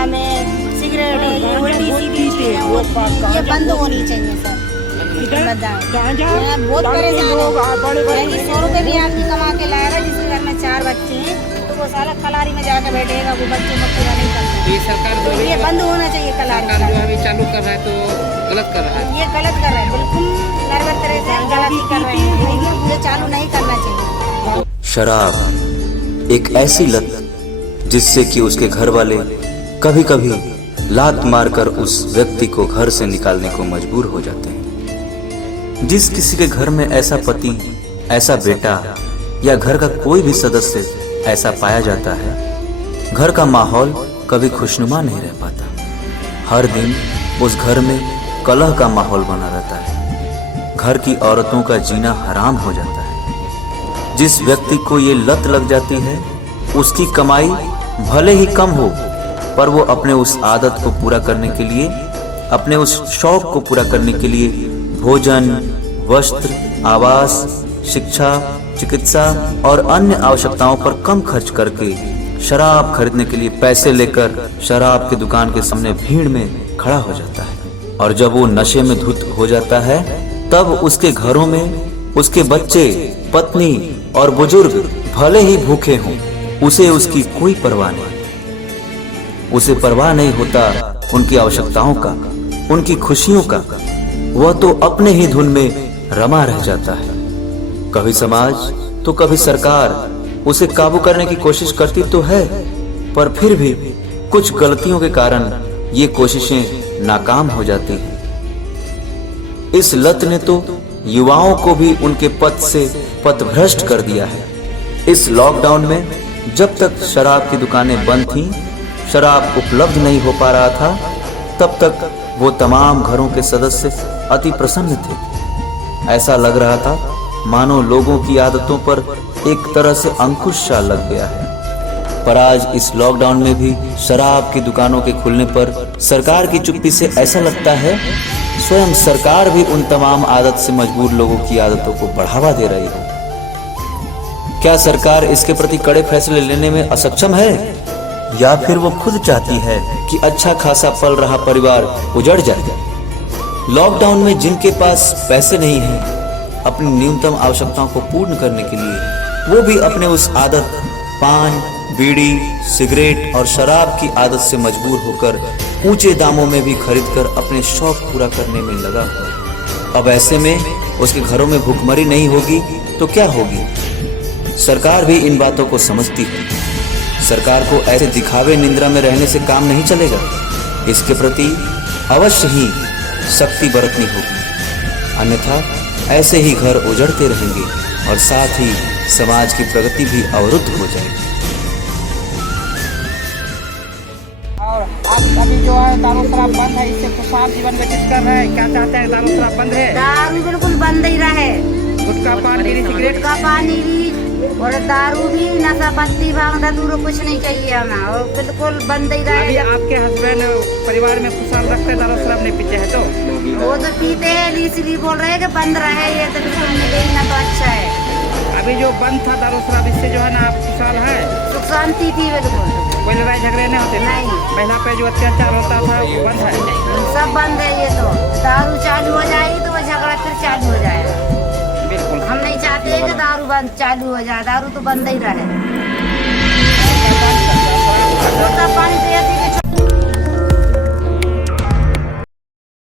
गांजा में सिगरेट है, ये उल्टी सीधी चीजें होती हैं, ये बंद होनी चाहिए सर। मैं बहुत परेशान हूँ। 100 रुपये भी आदमी कमा के लाएगा, जिसके घर में 4 बच्चे हैं, तो वो साला कलारी में जाकर बैठेगा, वो बच्चों को पूरा नहीं करता। तो ये सरकार तो ये बंद होना चाहिए कलारी। सरकार जो अभी चालू कर रहा है तो गलत कर रहा है। ये गलत कर रहा है, बिल्कुल नर्वस तरह से गलत ही कर रहे हैं, ये चालू नहीं करना चाहिए। शराब एक ऐसी लत जिससे कि उसके घर वाले कभी कभी लात मारकर उस व्यक्ति को घर से निकालने को मजबूर हो जाते हैं। जिस किसी के घर में ऐसा पति, ऐसा बेटा या घर का कोई भी सदस्य ऐसा पाया जाता है, घर का माहौल कभी खुशनुमा नहीं रह पाता। हर दिन उस घर में कलह का माहौल बना रहता है। घर की औरतों का जीना हराम हो जाता है। जिस व्यक्ति को ये लत लग जाती है, उसकी कमाई भले ही कम हो, पर वो अपने उस आदत को पूरा करने के लिए, अपने उस शौक को पूरा करने के लिए भोजन, वस्त्र, आवास, शिक्षा, चिकित्सा और अन्य आवश्यकताओं पर कम खर्च करके शराब खरीदने के लिए पैसे लेकर शराब की दुकान के सामने भीड़ में खड़ा हो जाता है। और जब वो नशे में धुत हो जाता है, तब उसके घरों में उसके बच्चे, पत्नी और बुजुर्ग भले ही भूखे हों, उसे उसकी कोई परवाह नहीं। उसे परवाह नहीं होता उनकी आवश्यकताओं का, उनकी खुशियों का। वह तो अपने ही धुन में रमा रह जाता है। कभी समाज तो कभी सरकार उसे काबू करने की कोशिश करती तो है, पर फिर भी कुछ गलतियों के कारण ये कोशिशें नाकाम हो जाती हैं। इस लत ने तो युवाओं को भी उनके पथ से पथभ्रष्ट कर दिया है। इस लॉकडाउन में जब तक शराब की दुकानें बंद थीं, शराब उपलब्ध नहीं हो पा रहा था, तब तक वो तमाम घरों के सदस्य अति प्रसन्न थे। ऐसा लग रहा था मानो लोगों की आदतों पर एक तरह से अंकुश सा लग गया है। पर आज इस लॉकडाउन में भी शराब की दुकानों के खुलने पर सरकार की चुप्पी से ऐसा लगता है स्वयं सरकार भी उन तमाम आदत से मजबूर लोगों की आदतों को बढ़ावा दे रही है। क्या सरकार इसके प्रति कड़े फैसले लेने में असक्षम है, या फिर वो खुद चाहती है कि अच्छा खासा पल रहा परिवार उजड़ जाए? लॉकडाउन में जिनके पास पैसे नहीं हैं अपनी न्यूनतम आवश्यकताओं को पूर्ण करने के लिए, वो भी अपने उस आदत पान, बीड़ी, सिगरेट और शराब की आदत से मजबूर होकर ऊंचे दामों में भी खरीदकर अपने शौक पूरा करने में लगा हुआ है। अब ऐसे में उसके घरों में भूखमरी नहीं होगी तो क्या होगी? सरकार भी इन बातों को समझती है। सरकार को ऐसे दिखावे निंद्रा में रहने से काम नहीं चलेगा। इसके प्रति अवश्य ही सख्ती बरतनी होगी, अन्यथा ऐसे ही घर उजड़ते रहेंगे और साथ ही समाज की प्रगति भी अवरुद्ध हो जाएगी। और आज अभी जो है दारू शराब बंद है, इससे खुशहाल जीवन व्यतीत कर रहे हैं। क्या चाहते हैं? दारू शराब बंद है, दारू बिल्कुल बंद ही रहे। गुटखा पान, बीड़ी, सिगरेट का पानी भी और दारू भी, नशा पत्ती, भांग धतूरा कुछ नहीं चाहिए हमें, और बिल्कुल बंद ही रहे। अभी आपके हस्बैंड परिवार में खुशहाल रखते, दारू शराब नहीं पीते हैं तो वो तो पीते हैं, इसलिए बोल रहे हैं कि बंद रहे। ये तो बिल्कुल मिले ना तो अच्छा है। अभी जो बंद था दारू शराब, इससे जो है ना आप खुशहाल है? सुख शांति थी बिल्कुल। कोई लड़ाई झगड़े नहीं होते? नहीं। महिला पे जो अत्याचार होता था वो बंद है? सब बंद है। ये तो दारू चालू हो जाएगी तो वो झगड़ा फिर चालू हो जाएगा। बिल्कुल हम नहीं चाहते कि दारू बंद चालू हो जाए, दारू तो बंद ही रहे। पानी